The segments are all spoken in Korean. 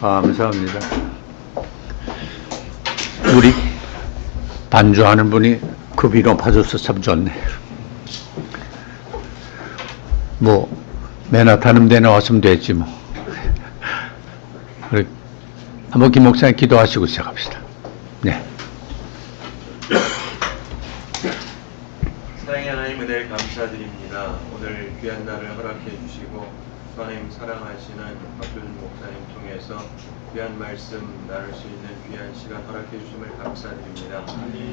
감사합니다. 우리 반주하는 분이 급이 높아져서 참 좋네. 뭐 맨하탄 데 나왔으면 됐지 뭐. 그래, 한번 김 목사님 기도하시고 시작합시다. 네. 사랑의 하나님 은혜를 감사드립니다. 오늘 귀한 날을 허락해 주시고 하나님 사랑하시는 박효준 목사님 통해서 귀한 말씀 나눌 수 있는 귀한 시간 허락해 주심을 감사드립니다.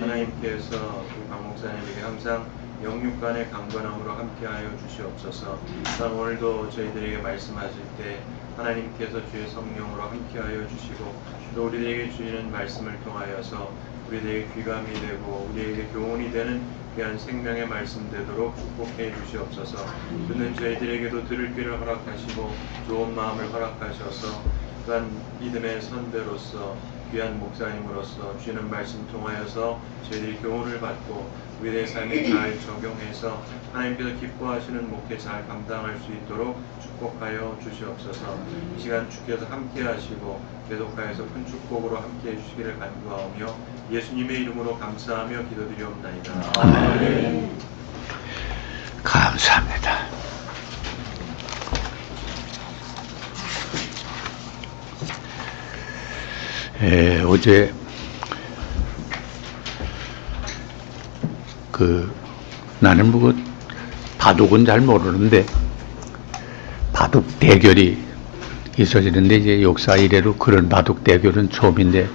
하나님께서 우리 박 목사님에게 항상 영육간의 강건함으로 함께하여 주시옵소서. 또한 오늘도 저희들에게 말씀하실 때 하나님께서 주의 성령으로 함께하여 주시고 또 우리들에게 주시는 말씀을 통하여서 우리들에게 귀감이 되고 우리에게 교훈이 되는 귀한 생명의 말씀 되도록 축복해 주시옵소서. 듣는 저희들에게도 들을 귀를 허락하시고 좋은 마음을 허락하셔서 또한 믿음의 선배로서 귀한 목사님으로서 주시는 말씀 통하여서 저희들이 교훈을 받고 우리의 삶에 잘 적용해서 하나님께서 기뻐하시는 목회 잘 감당할 수 있도록 축복하여 주시옵소서. 이 시간 주께서 함께 하시고 계속하여서 큰 축복으로 함께 해주시기를 간구하오며 예수님의 이름으로 감사하며 기도드리옵나이다. 아멘. 감사합니다. 어제 나는 뭐 바둑은 잘 모르는데 바둑 대결이 있어지는데 이제 역사 이래로 그런 바둑 대결은 처음인데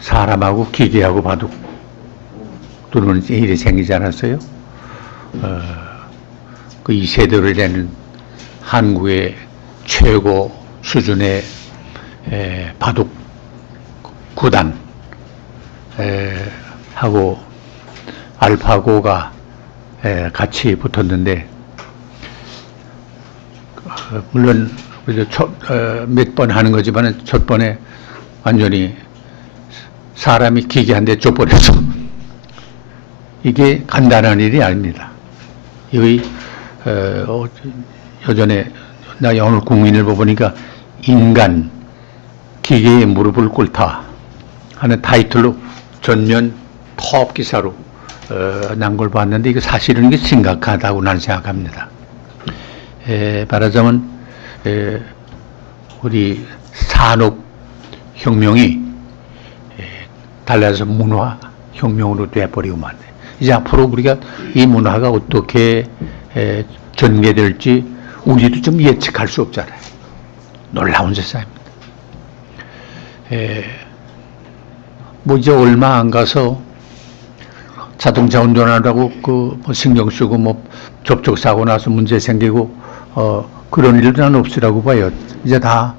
사람하고 기계하고 바둑 두는 일이 생기지 않았어요? 그 이세돌을 내는 한국의 최고 수준의 바둑 구단 하고 알파고가 같이 붙었는데 물론 몇 번 하는 거지만 첫 번에 완전히 사람이 기계한테 쫓겨내서 이게 간단한 일이 아닙니다. 여기 예전에 나 오늘 국민일보 보니까 인간 기계의 무릎을 꿇다 하는 타이틀로 전면 톱 기사로 난 걸 봤는데 이거 사실은 이게 심각하다고 나는 생각합니다. 말하자면 우리 산업혁명이 달라서 문화혁명으로 돼버리고 말네. 이제 앞으로 우리가 이 문화가 어떻게 전개될지 우리도 좀 예측할 수 없잖아요. 놀라운 세상입니다. 뭐 이제 얼마 안 가서 자동차 운전하라고 뭐 신경 쓰고 뭐 접촉 사고 나서 문제 생기고 그런 일은 없으라고 봐요. 이제 다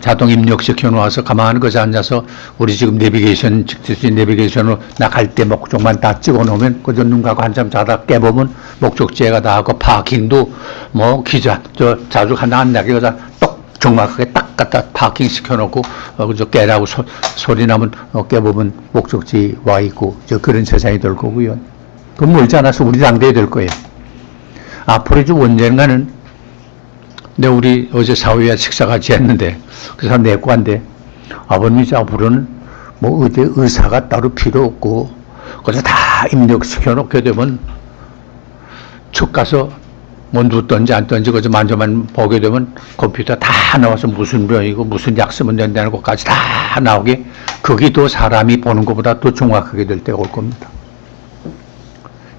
자동 입력시켜 놓아서 가만히 거기 앉아서 우리 지금 내비게이션 직접 내비게이션으로 나 갈 때 목적만 다 찍어 놓으면 그저 눈 감고 한참 자다 깨보면 목적지가 다 하고 파킹도 뭐 기자 저 자주 하나 안 나게 그다 똑 정확하게 딱 갖다 파킹 시켜놓고 그저 깨라고 소리 나면 깨보면 목적지 와 있고 저 그런 세상이 될 거고요. 그건 멀지 않아서 우리 당대에 될 거예요. 앞으로 좀 언젠가는 근데 우리 어제 사회와 식사 같이 했는데 그 사람 내과인데 아버님이 앞으로는 뭐 어디 의사가 따로 필요 없고 그래서 다 입력시켜 놓게 되면 척 가서 뭐 눕던지 안 던지 그저 만져만 보게 되면 컴퓨터 다 나와서 무슨 병이고 무슨 약 쓰면 된다는 것까지 다 나오게 그게 더 사람이 보는 것보다 더 정확하게 될 때가 올 겁니다.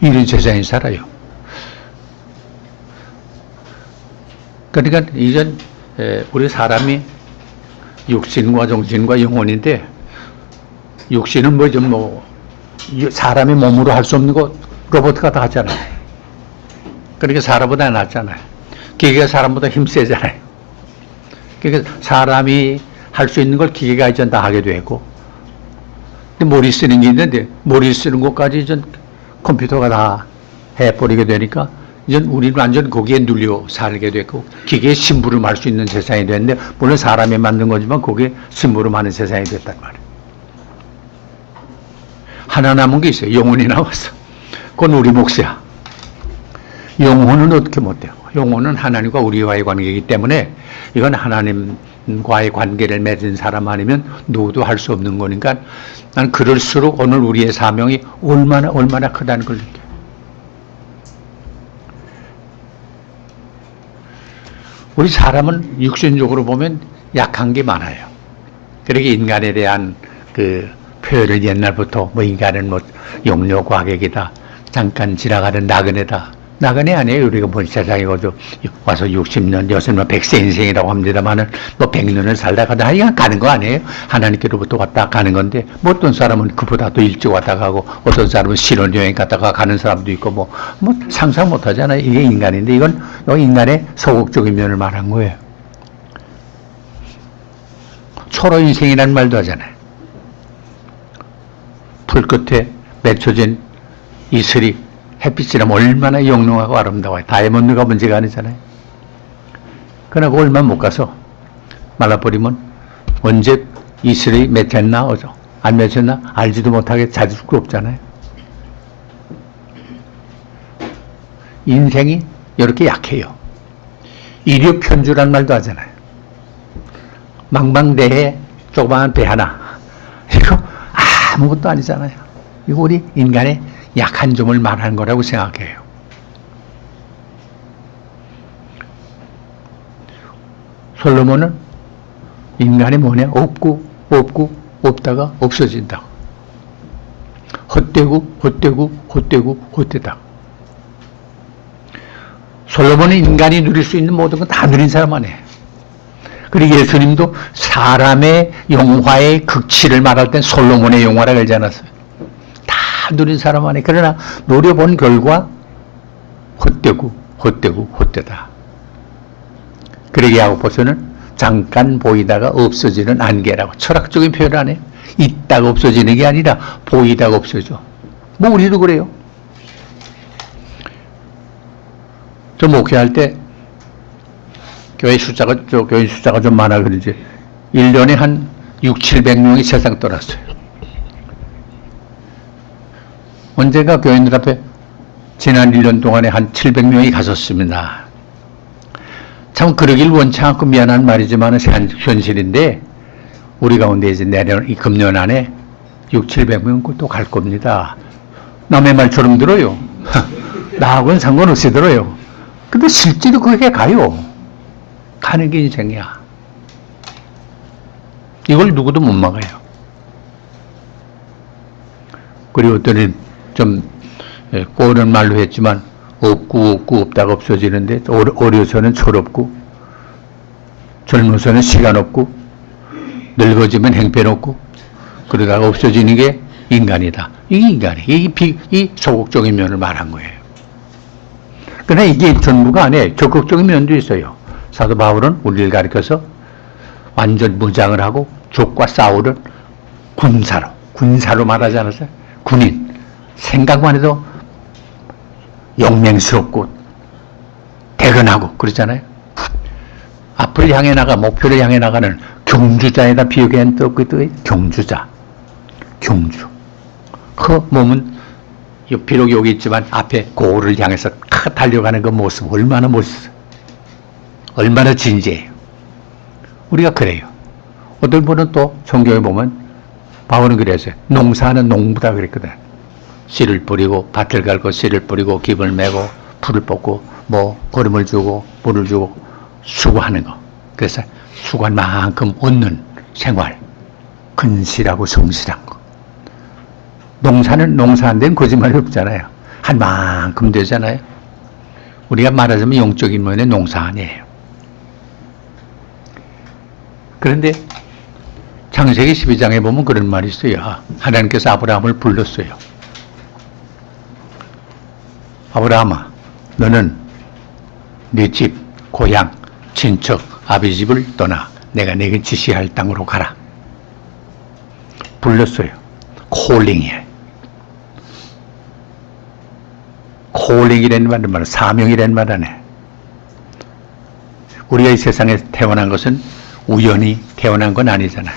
이런 세상에 살아요. 그러니까 이전 우리 사람이 육신과 정신과 영혼인데 육신은 뭐 좀 뭐 사람이 몸으로 할 수 없는 거 로봇가 다 하잖아요. 그러니까 사람보다 낫잖아요. 기계가 사람보다 힘세잖아요. 그러니까 사람이 할 수 있는 걸 기계가 이제 다 하게 되고 근데 머리 쓰는 게 있는데 머리 쓰는 것까지 이제 컴퓨터가 다 해버리게 되니까 이제 우리는 완전 거기에 눌려 살게 됐고 기계에 심부름할 수 있는 세상이 됐는데 물론 사람이 만든 거지만 거기에 심부름하는 세상이 됐단 말이에요. 하나 남은 게 있어요. 영혼이 남았어. 그건 우리 몫이야. 영혼은 어떻게 못해요? 영혼은 하나님과 우리와의 관계이기 때문에 이건 하나님 하나님과의 관계를 맺은 사람 아니면 누구도 할 수 없는 거니까 난 그럴수록 오늘 우리의 사명이 얼마나 크다는 걸 느껴요. 우리 사람은 육신적으로 보면 약한 게 많아요. 그러게 인간에 대한 그 표현을 옛날부터 뭐 인간은 뭐 용료 과객이다. 잠깐 지나가는 나그네다. 나그네 아니에요. 우리가 본 세상에 와서 60년, 요새는 뭐 100세 인생이라고 합니다만은 뭐 100년을 살다 가다 하여간 가는 거 아니에요. 하나님께로부터 왔다 가는 건데 뭐 어떤 사람은 그보다 더 일찍 왔다 가고 어떤 사람은 신혼여행 갔다가 가는 사람도 있고 뭐 상상 못 하잖아요. 이게 인간인데 이건 인간의 소극적인 면을 말한 거예요. 초로 인생이라는 말도 하잖아요. 풀 끝에 맺혀진 이슬이 햇빛이라면 얼마나 영롱하고 아름다워요. 다이아몬드가 문제가 아니잖아요. 그러나 그 얼마 못 가서 말라버리면 언제 이슬이 맺혔나 안 맺혔나 알지도 못하게 찾을 수 없잖아요. 인생이 이렇게 약해요. 이륙편주란 말도 하잖아요. 망망대해 조그마한 배 하나. 이거 아무것도 아니잖아요. 이거 우리 인간의 약한 점을 말하는 거라고 생각해요. 솔로몬은 인간이 뭐냐? 없고 없다가 없어진다. 헛되다. 솔로몬은 인간이 누릴 수 있는 모든 건 다 누린 사람 아니에요. 그리고 예수님도 사람의 영화의 극치를 말할 땐 솔로몬의 영화라고 하지 않았어요. 다 누린 사람 아니에요. 그러나 노려본 결과 헛되다. 그러게 야고보서는 잠깐 보이다가 없어지는 안개라고 철학적인 표현 안 해요. 있다가 없어지는 게 아니라 보이다가 없어져. 뭐 우리도 그래요. 저 목회할 때 교인 숫자가 좀 많아 그러지. 1년에 한 600~700명이 세상 떠났어요. 언젠가 교인들 앞에 지난 1년 동안에 한 700명이 갔었습니다. 참 그러길 원치 않고 미안한 말이지만 현실인데 우리 가운데 이제 내년 이 금년 안에 600~700명 또 갈 겁니다. 남의 말처럼 들어요. 나하고는 상관없이 들어요. 근데 실제로 그렇게 가요. 가는 게 인생이야. 이걸 누구도 못 막아요. 그리고 어떤 좀 꼬는 말로 했지만 없다가 없어지는데 어려서는 철없고 젊어서는 시간 없고 늙어지면 행편없고 그러다가 없어지는 게 인간이다. 이게 인간이에요. 이 소극적인 면을 말한 거예요. 그러나 이게 전부가 아니에요. 적극적인 면도 있어요. 사도 바울은 우리를 가리켜서 완전 무장을 하고 적과 싸우는 군사로 말하지 않았어요? 군인. 생각만 해도 용맹스럽고 대근하고 그러잖아요. 앞을 향해 목표를 향해 나가는 경주자에다 비유한 뜻이 경주자. 경주. 그 몸은 비록 여기 있지만 앞에 고을을 향해서 달려가는 그 모습 얼마나 멋있어. 얼마나 진지해요. 우리가 그래요. 어떤 분은 또 성경에 보면 바울은 그랬어요. 농사는 농부다 그랬거든. 씨를 뿌리고 밭을 갈고 씨를 뿌리고 깁을 메고 풀을 뽑고 뭐 거름을 주고 물을 주고 수고하는 거. 그래서 수고한 만큼 얻는 생활. 근실하고 성실한 거. 농사는 농사한 데는 거짓말이 없잖아요. 한 만큼 되잖아요. 우리가 말하자면 영적인 면의 농사 아니에요. 그런데 창세기 12장에 보면 그런 말이 있어요. 하나님께서 아브라함을 불렀어요. 아브라함아, 너는 네 집, 고향, 친척, 아비 집을 떠나 내가 내게 지시할 땅으로 가라. 불렀어요. 콜링이에요. 콜링이라는 말은 사명이라는 말 안에 우리가 이 세상에 태어난 것은 우연히 태어난 건 아니잖아요.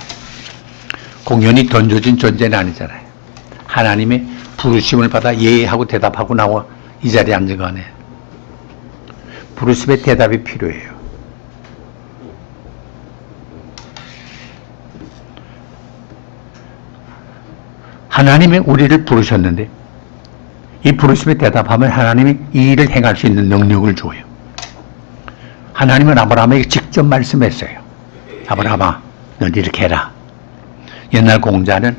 공연히 던져진 존재는 아니잖아요. 하나님의 부르심을 받아 예하고 대답하고 나와 이 자리에 앉은 거 아니에요. 부르심의 대답이 필요해요. 하나님이 우리를 부르셨는데 이 부르심에 대답하면 하나님이 이 일을 행할 수 있는 능력을 줘요. 하나님은 아브라함에게 직접 말씀했어요. 아브라함아, 넌 이렇게 해라. 옛날 공자는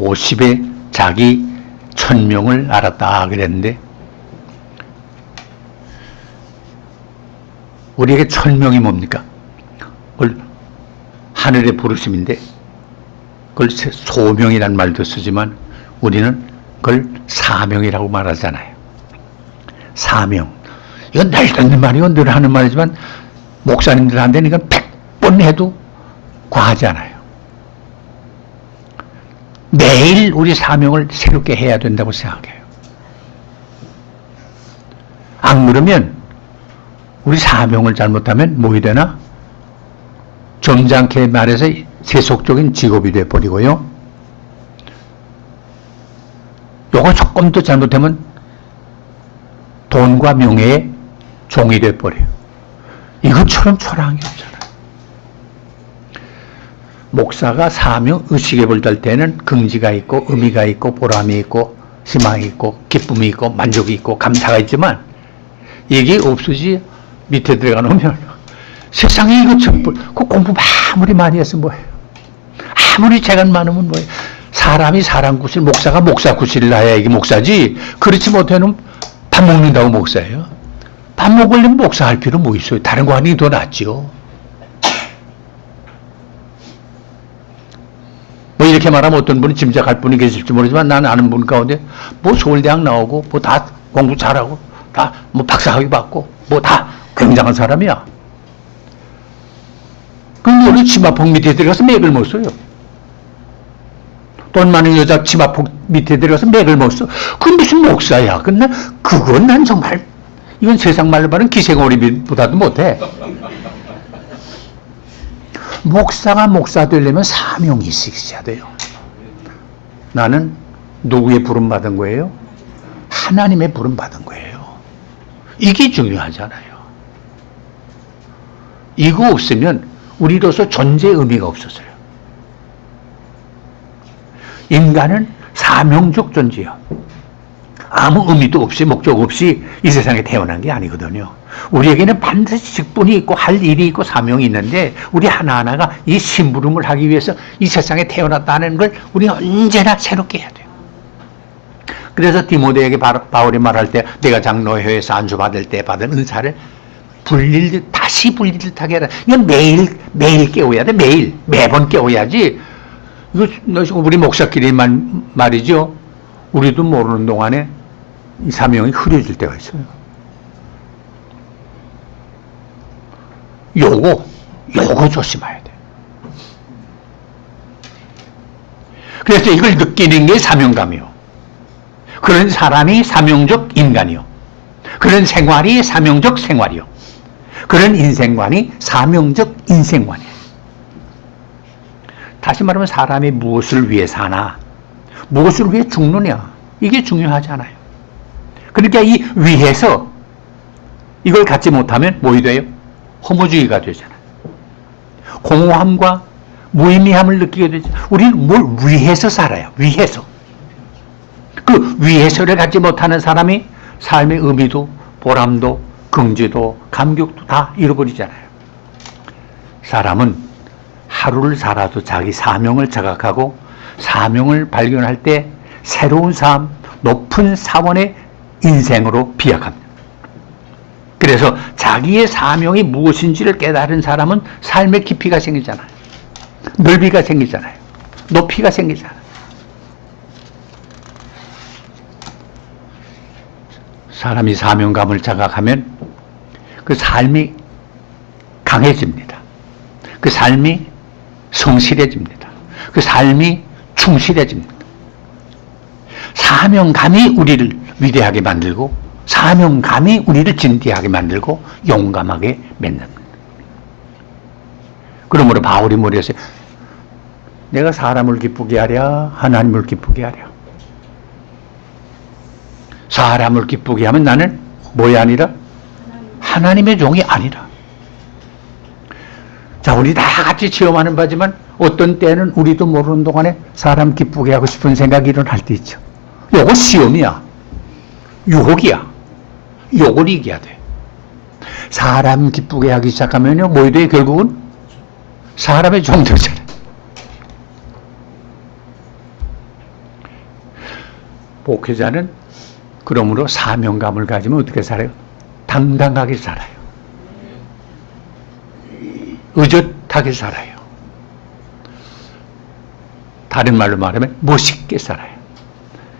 50에 자기 1000명을 알았다 그랬는데 우리에게 1000명이 뭡니까? 그걸 하늘의 부르심인데 그걸 소명이라는 말도 쓰지만 우리는 그걸 사명이라고 말하잖아요. 사명. 이건 늘 듣는 말이고 늘 하는 말이지만 목사님들한테는 이건 100번 해도 과하지 않아요. 매일 우리 사명을 새롭게 해야 된다고 생각해요. 안 그러면 우리 사명을 잘못하면 뭐이 되나? 점잖게 말해서 세속적인 직업이 돼버리고요. 요거 조금 더 잘못하면 돈과 명예의 종이 돼버려요. 이것처럼 초라한 게 없잖아요. 목사가 사명, 의식에 불달 때는 긍지가 있고 의미가 있고 보람이 있고 희망이 있고 기쁨이 있고 만족이 있고 감사가 있지만 이게 없어지 밑에 들어가 놓으면 세상에 이것처럼 그 공부 아무리 많이 해서 뭐예요. 아무리 재간 많으면 뭐예요. 사람이 사람 구실, 목사가 목사 구실을 해야 이게 목사지. 그렇지 못해는 밥 먹는다고 목사예요. 밥 먹으려면 목사할 필요 뭐 있어요. 다른 거 하는 게 더 낫지요. 뭐 이렇게 말하면 어떤 분은 짐작할 분이 계실지 모르지만 나는 아는 분 가운데 뭐 서울대학 나오고 뭐 다 공부 잘하고 다 뭐 박사학위 받고 뭐 다 굉장한 사람이야. 그럼 우리 치마폭 밑에 들어가서 맥을 못 써요. 돈 많은 여자 치마폭 밑에 들어가서 맥을 못 써. 그건 무슨 목사야. 근데 그건 난 정말 이건 세상 말로 말하는 기생오리보다도 못해. 목사가 목사 되려면 사명이 있어야 돼요. 나는 누구의 부름 받은 거예요? 하나님의 부름 받은 거예요. 이게 중요하잖아요. 이거 없으면 우리로서 존재의 의미가 없었어요. 인간은 사명적 존재요. 아무 의미도 없이 목적 없이 이 세상에 태어난 게 아니거든요. 우리에게는 반드시 직분이 있고 할 일이 있고 사명이 있는데 우리 하나하나가 이 심부름을 하기 위해서 이 세상에 태어났다는 걸 우리가 언제나 새롭게 해야 돼요. 그래서 디모데에게 바울이 말할 때 내가 장로회에서 안수받을 때 받은 은사를 다시 불릴 듯하게 해라. 이건 매일 깨워야 돼. 매번 깨워야지. 이거 우리 목사끼리 말이죠. 우리도 모르는 동안에 이 사명이 흐려질 때가 있어요. 요거 조심해야 돼. 그래서 이걸 느끼는 게 사명감이요. 그런 사람이 사명적 인간이요. 그런 생활이 사명적 생활이요. 그런 인생관이 사명적 인생관이에요. 다시 말하면 사람이 무엇을 위해 사나, 무엇을 위해 죽느냐, 이게 중요하잖아요. 그러니까 이 위해서 이걸 갖지 못하면 뭐이 돼요? 허무주의가 되잖아요. 공허함과 무의미함을 느끼게 되죠. 우리는 뭘 위해서 살아요. 위해서. 그 위해서를 갖지 못하는 사람이 삶의 의미도 보람도 긍지도 감격도 다 잃어버리잖아요. 사람은 하루를 살아도 자기 사명을 자각하고 사명을 발견할 때 새로운 삶, 높은 사원의 인생으로 비약합니다. 그래서 자기의 사명이 무엇인지를 깨달은 사람은 삶의 깊이가 생기잖아요. 넓이가 생기잖아요. 높이가 생기잖아요. 사람이 사명감을 자각하면 그 삶이 강해집니다. 그 삶이 성실해집니다. 그 삶이 충실해집니다. 사명감이 우리를 위대하게 만들고 사명감이 우리를 진지하게 만들고 용감하게 만듭니다. 그러므로 바울이 뭐랬어요? 내가 사람을 기쁘게 하랴 하나님을 기쁘게 하랴. 사람을 기쁘게 하면 나는 뭐이 아니라 하나님의 종이 아니라. 자, 우리 다 같이 체험하는 바지만 어떤 때는 우리도 모르는 동안에 사람 기쁘게 하고 싶은 생각이 일어날 때 있죠. 요거 시험이야. 유혹이야. 요걸 이겨야 돼. 사람 기쁘게 하기 시작하면요, 뭐에 돼? 결국은 사람의 종되잖아요. 목회자는 그러므로 사명감을 가지면 어떻게 살아요? 당당하게 살아요. 의젓하게 살아요. 다른 말로 말하면 멋있게 살아요.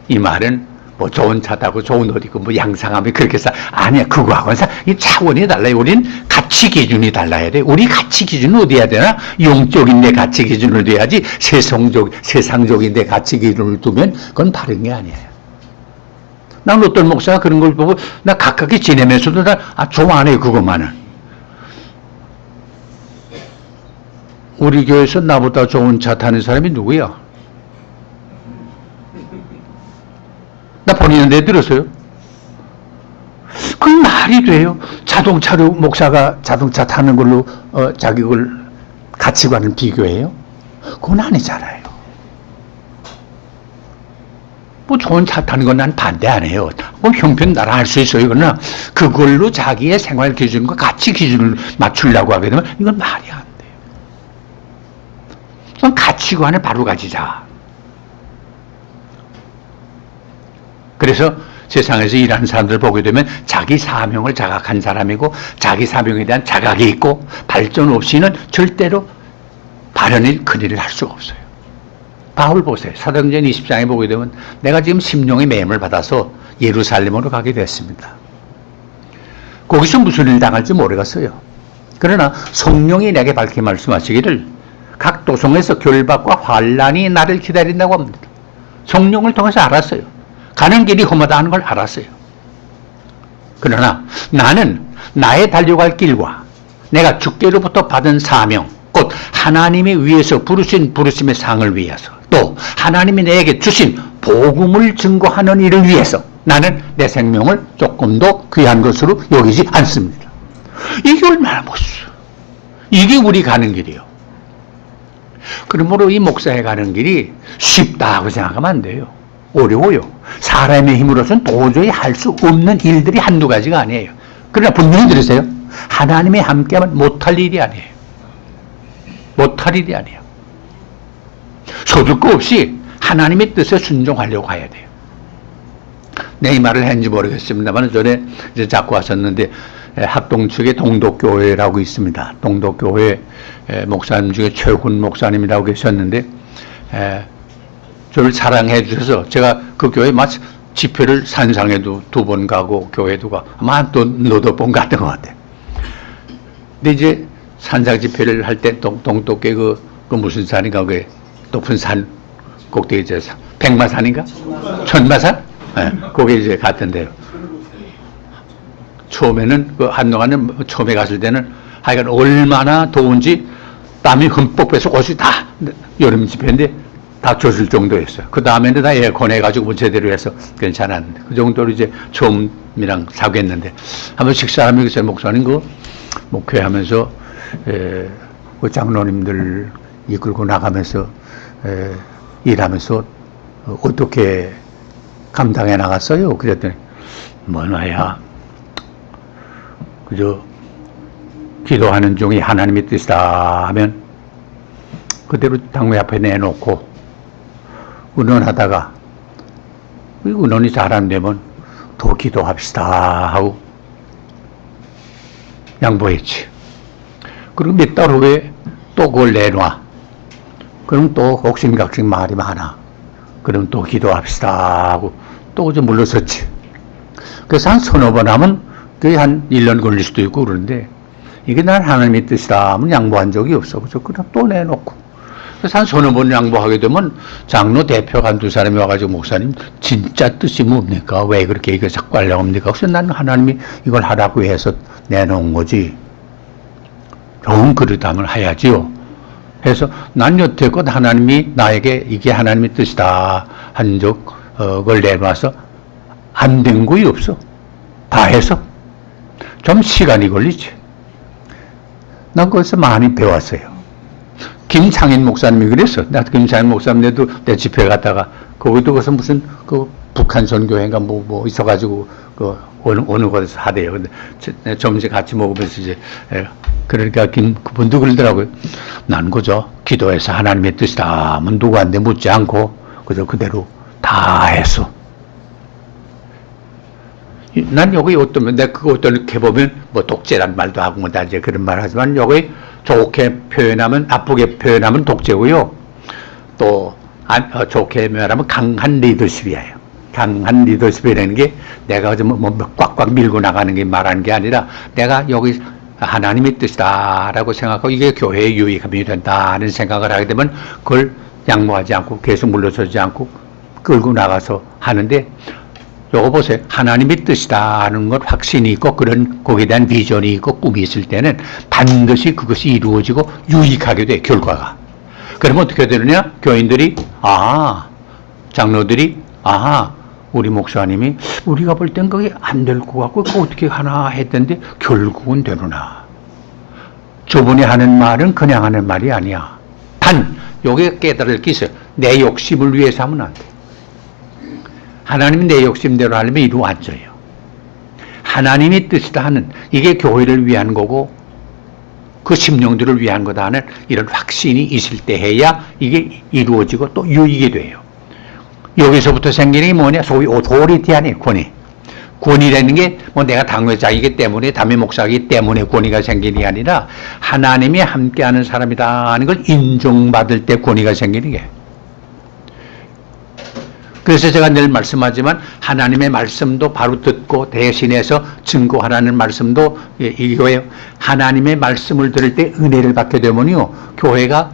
이 말은 뭐 좋은 차 타고 좋은 옷 입고 뭐 양상하면 그렇게 아니야. 그거하고는 이 차원이 달라요. 우린 가치 기준이 달라야 돼. 우리 가치 기준은 어디 해야 되나? 영적인 내 가치 기준을 둬야지 세상적인 내 가치 기준을 두면 그건 다른 게 아니에요. 난 어떤 목사가 그런 걸 보고 나 가깝게 지내면서도 나 좋아하네 그것만은. 우리 교회에서 나보다 좋은 차 타는 사람이 누구야? 나 본인한테 들었어요. 그 말이 돼요? 자동차로 목사가 자동차 타는 걸로 자기 걸 가치관을 비교해요? 그건 아니잖아요. 뭐 좋은 차 타는 건 난 반대 안 해요. 뭐 형편 나라 할 수 있어요. 그러나 그걸로 자기의 생활 기준과 가치 기준을 맞추려고 하게 되면 이건 말이 안 돼요. 그건 가치관을 바로 가지자. 그래서 세상에서 일하는 사람들 보게 되면 자기 사명을 자각한 사람이고 자기 사명에 대한 자각이 있고 발전 없이는 절대로 발현일 큰일을 할 수가 없어요. 바울 보세요. 사도행전 20장에 보게 되면 내가 지금 심령의 매임을 받아서 예루살렘으로 가게 됐습니다. 거기서 무슨 일 당할지 모르겠어요. 그러나 성령이 내게 밝게 말씀하시기를 각 도성에서 결박과 환란이 나를 기다린다고 합니다. 성령을 통해서 알았어요. 가는 길이 험하다 하는 걸 알았어요. 그러나 나는 나의 달려갈 길과 내가 주께로부터 받은 사명, 곧 하나님이 위에서 부르신 부르심의 상을 위해서 또 하나님이 내게 주신 복음을 증거하는 일을 위해서 나는 내 생명을 조금도 귀한 것으로 여기지 않습니다. 이게 얼마나 멋있어. 이게 우리 가는 길이요. 그러므로 이 목사에 가는 길이 쉽다고 생각하면 안 돼요. 어려워요. 사람의 힘으로서는 도저히 할 수 없는 일들이 한두 가지가 아니에요. 그러나 분명히 들으세요. 하나님이 함께하면 못할 일이 아니에요. 못할 일이 아니에요. 소줄 거 없이 하나님의 뜻에 순종하려고 해야 돼요. 내 이 말을 했는지 모르겠습니다만 전에 이제 자꾸 왔었는데 합동측에 동독교회라고 있습니다. 동독교회 목사님 중에 최훈 목사님이라고 계셨는데 저를 사랑해 주셔서 제가 그 교회 마치 집회를 산상에도 2번 가고 교회도 가고 아마 또 너도 번 갔던 것 같아요. 근데 이제 산상 집회를 할 때 동독교회 그 무슨 산인가 그 높은 산 꼭대기 백마산인가? 천마산? 네, 거기 이제 갔던데요. 처음에는 그 한동안은 처음에 갔을 때는 하여간 얼마나 더운지 땀이 흠뻑 빼서 옷이 다 여름 집회인데 다 젖을 정도였어요. 그 다음에는 다 에어컨 해가지고 뭐 제대로 해서 괜찮았는데 그 정도로 이제 처음이랑 사귀었는데 한번 식사하면 그 목사님 그 목회하면서 그 장로님들 이끌고 나가면서 일하면서 어떻게 감당해 나갔어요? 그랬더니 뭐나야 그저 기도하는 중에 하나님의 뜻이다 하면 그대로 당회 앞에 내놓고 의논하다가 의논이 잘 안 되면 더 기도합시다 하고 양보했지. 그리고 몇 달 후에 또 그걸 내놔. 그럼 또 옥신각신 말이 많아. 그럼 또 기도합시다 하고 또 이제 물러섰지. 그래서 한 서너 번 하면 그게 한 1년 걸릴 수도 있고 그러는데 이게 난 하나님의 뜻이다 하면 양보한 적이 없어. 그래서 그냥 또 내놓고. 그래서 한 서너 번 양보하게 되면 장로 대표가 한두 사람이 와가지고 목사님 진짜 뜻이 뭡니까? 왜 그렇게 이거 자꾸 하려고 합니까? 그래서 나는 하나님이 이걸 하라고 해서 내놓은 거지. 좋은 그릇하면 해야지요. 그래서 난 여태껏 하나님이 나에게 이게 하나님의 뜻이다 한 적을 내놔서 안 된 거이 없어. 다 해서 좀 시간이 걸리지. 난 거기서 많이 배웠어요. 김창인 목사님이 그랬어. 나 김창인 목사님도 내 집회 갔다가 거기도 가서 무슨 그 북한 선교회인가 뭐 있어가지고 그 어느 곳에서 하대요. 근데 점심 같이 먹으면서 이제 그러니까 그분도 그러더라고요. 난 그저 기도해서 하나님의 뜻이다 하면 누구한테 묻지 않고 그저 그대로 다 했어. 난 여기 어떤 내가 그거 어떻게 보면 뭐 독재란 말도 하고 뭐 다 이제 그런 말 하지만 여기 좋게 표현하면 나쁘게 표현하면 독재고요. 또 좋게 표현하면 강한 리더십이에요. 강한 리더십이라는 게 내가 뭐 꽉꽉 밀고 나가는 게 말하는 게 아니라 내가 여기 하나님의 뜻이다라고 생각하고 이게 교회에 유익함이 된다는 생각을 하게 되면 그걸 양보하지 않고 계속 물러서지 않고 끌고 나가서 하는데 요거 보세요. 하나님의 뜻이다 하는 것 확신이 있고 그런 거기에 대한 비전이 있고 꿈이 있을 때는 반드시 그것이 이루어지고 유익하게 돼 결과가. 그러면 어떻게 되느냐? 교인들이 장로들이 우리 목사님이 우리가 볼 땐 그게 안 될 것 같고 그거 어떻게 하나 했던데 결국은 되느나. 저분이 하는 말은 그냥 하는 말이 아니야. 여기에 깨달을 게 있어요. 내 욕심을 위해서 하면 안 돼. 하나님이 내 욕심대로 하려면 이루 앉아요. 하나님의 뜻이다 하는 이게 교회를 위한 거고 그 심령들을 위한 거다 하는 이런 확신이 있을 때 해야 이게 이루어지고 또 유익이 돼요. 여기서부터 생기는 게 뭐냐? 소위 오토리티 아니에요. 권위라는 게 뭐 내가 당회장이기 때문에 담임 목사이기 때문에 권위가 생기는 게 아니라 하나님이 함께하는 사람이다 하는 걸 인정받을 때 권위가 생기는 게. 그래서 제가 늘 말씀하지만 하나님의 말씀도 바로 듣고 대신해서 증거하라는 말씀도 이거예요. 하나님의 말씀을 들을 때 은혜를 받게 되면요 교회가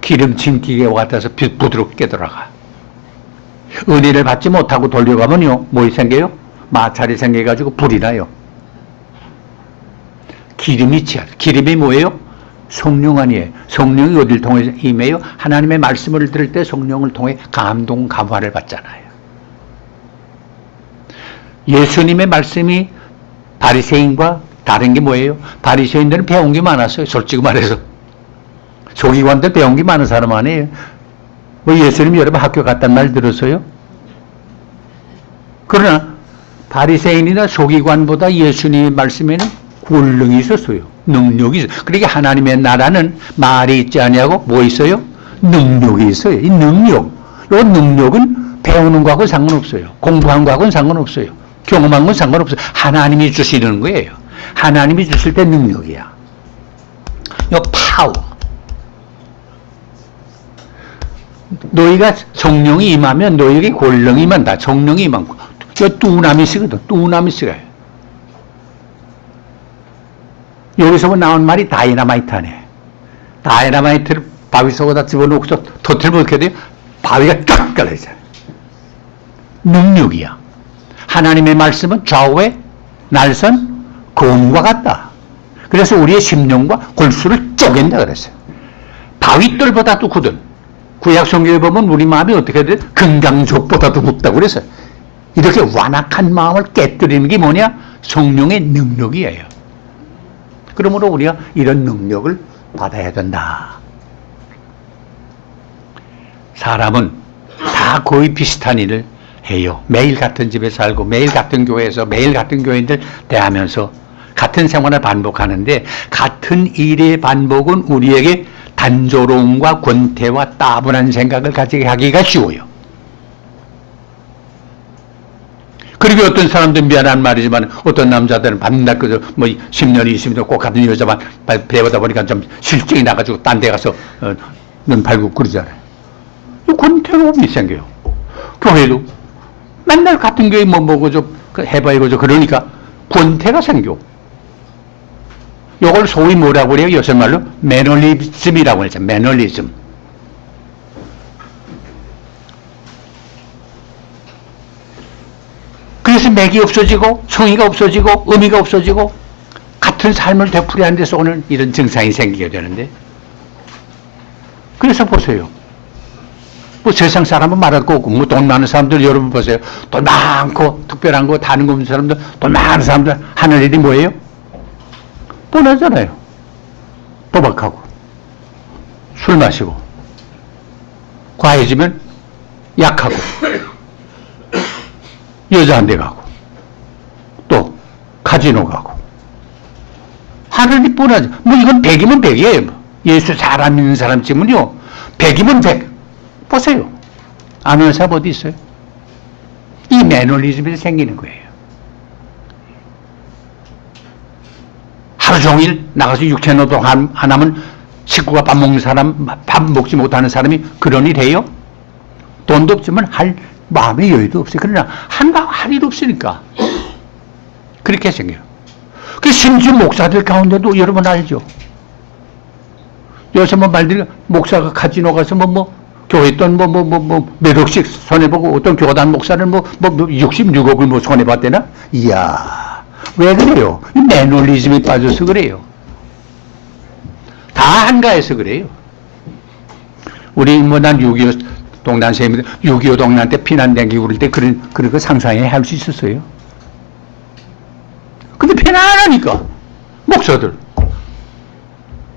기름진 기계와 같아서 부드럽게 돌아가. 은혜를 받지 못하고 돌려가면요 뭐 생겨요? 마찰이 생겨가지고 불이 나요. 기름이 뭐예요? 성령 아니에요. 성령이 어딜 통해서 임해요? 하나님의 말씀을 들을 때 성령을 통해 감동, 감화를 받잖아요. 예수님의 말씀이 바리새인과 다른 게 뭐예요? 바리새인들은 배운 게 많았어요. 솔직히 말해서. 서기관들 배운 게 많은 사람 아니에요. 뭐 예수님이 여러 번 학교 갔단 말 들었어요? 그러나 바리새인이나 서기관보다 예수님의 말씀에는 권능이 있었어요. 능력이 있어요. 그러니까 하나님의 나라는 말이 있지 않냐고 뭐 있어요? 능력이 있어요. 이 능력은 배우는 거하고 상관없어요. 공부한 거하고는 상관없어요. 경험한 건 상관없어요. 하나님이 주시는 거예요. 하나님이 주실 때 능력이야. 요 파워. 너희가 성령이 임하면 너희에게 권능이 임한다. 성령이 임하고. 저 뚜나미스거든. 뚜나미스가요. 여기서 나온 말이 다이너마이트네. 다이너마이트를 바위 속에다 집어넣고서 터뜨리면 어떻게 돼요? 바위가 쫙 깔려있잖아요. 능력이야. 하나님의 말씀은 좌우의 날선 검과 같다. 그래서 우리의 심령과 골수를 쪼갠다 그랬어요. 바위돌보다도 굳은 구약 성경에 보면 우리 마음이 어떻게 돼요? 금강석보다도 굳다고 그랬어요. 이렇게 완악한 마음을 깨뜨리는 게 뭐냐? 성령의 능력이에요. 그러므로 우리가 이런 능력을 받아야 된다. 사람은 다 거의 비슷한 일을 해요. 매일 같은 집에 살고 매일 같은 교회에서 매일 같은 교인들 대하면서 같은 생활을 반복하는데 같은 일의 반복은 우리에게 단조로움과 권태와 따분한 생각을 가지게 하기가 쉬워요. 그리고 어떤 사람들은 미안한 말이지만 어떤 남자들은 밤낮 그저 뭐 10년, 20년 꼭 같은 여자만 배우다 보니까 좀 실증이 나가지고 딴 데 가서 눈 팔고 그러잖아요. 권태로움이 생겨요. 교회도 맨날 같은 교회 뭐 그저 해봐야 그저 그러니까 권태가 생겨. 요걸 소위 뭐라고 그래요? 요새 말로 매너리즘이라고 하죠. 매너리즘. 그래서 맥이 없어지고 성의가 없어지고 의미가 없어지고 같은 삶을 되풀이하는 데서 오는 이런 증상이 생기게 되는데 그래서 보세요. 뭐 세상 사람은 말할 거 없고 뭐 돈 많은 사람들 여러분 보세요. 돈 많고 특별한 거 다른 거 없는 사람들 돈 많은 사람들 하는 일이 뭐예요? 뻔하잖아요. 도박하고 술 마시고 과해지면 약하고 여자한테 가고 또 카지노 가고 하늘이 뻔하지. 뭐 이건 100이면 100이에요. 예수 잘 안 믿는 사람 치면요 100이면 100. 보세요. 아는 사람 어디 있어요? 이 매너리즘이 생기는 거예요. 하루 종일 나가서 육체노동 안 하면 식구가 밥 먹는 사람, 밥 먹지 못하는 사람이 그런 일 해요? 돈도 없지만 할 마음의 여유도 없어요. 그러나 할 일 없으니까 그렇게 생겨요. 그 심지어 목사들 가운데도 여러분 알죠? 요새 뭐 말들이 목사가 카지노 가서 교회 돈 몇 억씩 손해보고 어떤 교단 목사를 66억을 뭐 손해봤대나? 이야, 왜 그래요? 이 매너리즘에 빠져서 그래요. 다 한가해서 그래요. 우리 난 6.25 동란세입니다. 6.25 동란 때 피난 댕기고 그럴 때 그런 거 상상해 할 수 있었어요. 근데 피난 안 하니까 목사들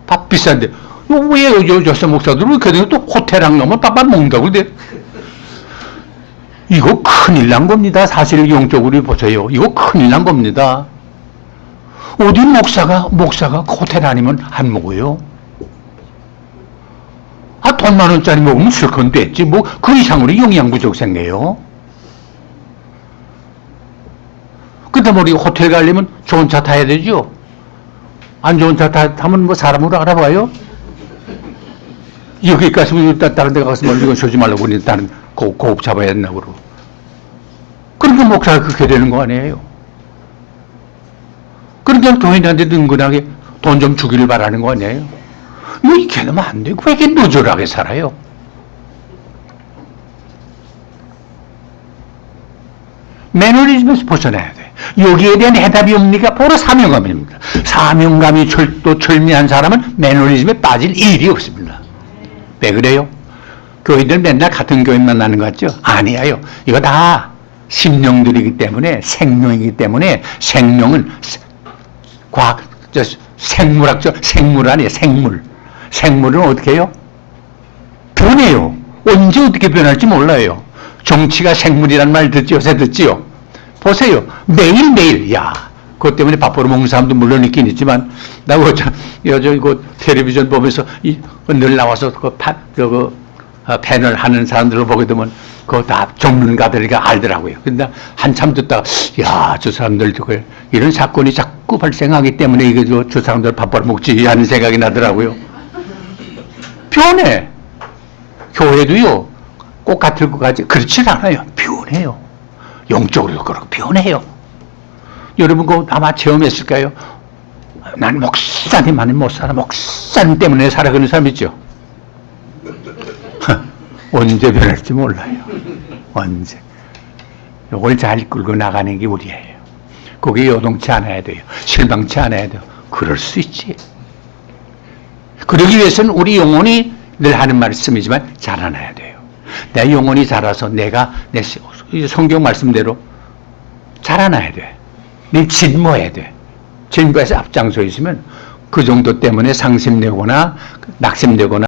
밥 비싼데 왜 요새 목사들은 그래도 또 호텔 안 가면 밥만 먹는다고 그래. 이거 큰일 난 겁니다. 사실 영적으로 보세요. 이거 큰일 난 겁니다. 어디 목사가 호텔 아니면 안 먹어요? 돈 10,000원짜리 먹으면 실컷 됐지. 그 이상으로 영양 부족 생겨요. 근데 우리 호텔 가려면 좋은 차 타야 되죠? 안 좋은 차 타면 사람으로 알아봐요? 여기 가서 다른 데 가서 이건 쉬지 말라고 그러니 다른 고급 잡아야 된다고 그러고. 그러니까 목사가 그렇게 되는 거 아니에요? 그러니까 교인한테 은근하게 돈 좀 주기를 바라는 거 아니에요? 이렇게 하면 안 되고 왜 이렇게 누절하게 살아요? 매너리즘에서 벗어나야 돼. 여기에 대한 해답이 없으니까 바로 사명감입니다. 사명감이 철미한 사람은 매너리즘에 빠질 일이 없습니다. 왜 그래요? 교인들 맨날 같은 교인 만나는 것 같죠? 아니에요. 이거 다 심령들이기 때문에, 생명이기 때문에, 생명은 생물학적, 생물 아니에요, 생물. 생물은 어떻게 해요? 변해요. 언제 어떻게 변할지 몰라요. 정치가 생물이란 말 듣지, 요새 듣지요? 보세요. 매일매일, 그것 때문에 밥 벌어먹는 사람도 물론 있긴 있지만, 나 요즘 텔레비전 보면서 늘 나와서 패널 하는 사람들을 보게 되면, 그거 다 전문가들이가 알더라고요. 근데 한참 듣다가, 저 사람들 이런 사건이 자꾸 발생하기 때문에 이게 저 사람들 밥 벌어먹지 하는 생각이 나더라고요. 변해. 교회도요, 꼭 같을 것 같지. 그렇지 않아요. 변해요. 영적으로 그렇고 변해요. 여러분 그거 아마 체험했을까요? 난 목사님만은 못 살아. 목사님 때문에 살아가는 사람 있죠? 언제 변할지 몰라요. 언제. 이걸 잘 끌고 나가는 게 우리예요. 거기에 요동치 않아야 돼요. 실망치 않아야 돼요. 그럴 수 있지. 그러기 위해서는 우리 영혼이 늘 하는 말씀이지만 자라나야 돼요. 내 영혼이 자라서 내가 내 성경 말씀대로 자라나야 돼. 내 진모해야 돼. 진보에서 앞장서 있으면 그 정도 때문에 상심되거나 낙심되거나